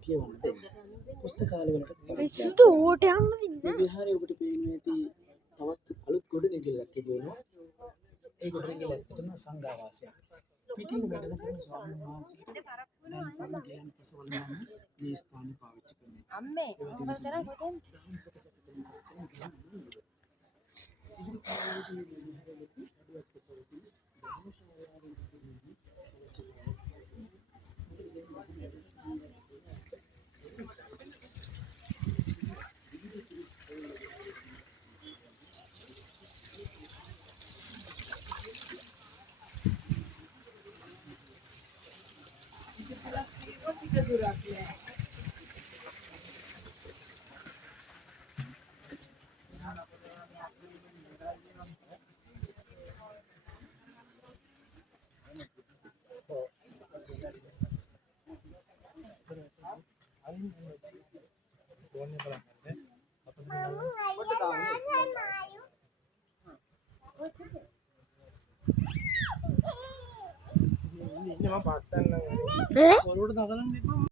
කියවන්න දෙන්න. පුස්තකාලවලට පිස්සුද ඕට යන්න දෙන්න. මේ විහාරයේ ඔබට පේන්නේ ඇති තවත් අලුත් ගොඩනැගිල්ලක් තිබෙනවා. ඒ ගොඩනැගිල්ල ඇත්තටම සංඝාවාසයක්. පිටින් වැඩම කරන ස්වාමීන් වහන්සේට දැන් පරණ ගිලන් පසවල නම් මේ ස්ථාන පාවිච්චි කරනවා. අම්මේ මොකද කරා කොතෙන්? ඉන්නේ මම පස්සෙන් නම් ඈ? පොරොට දගලන්න එපා.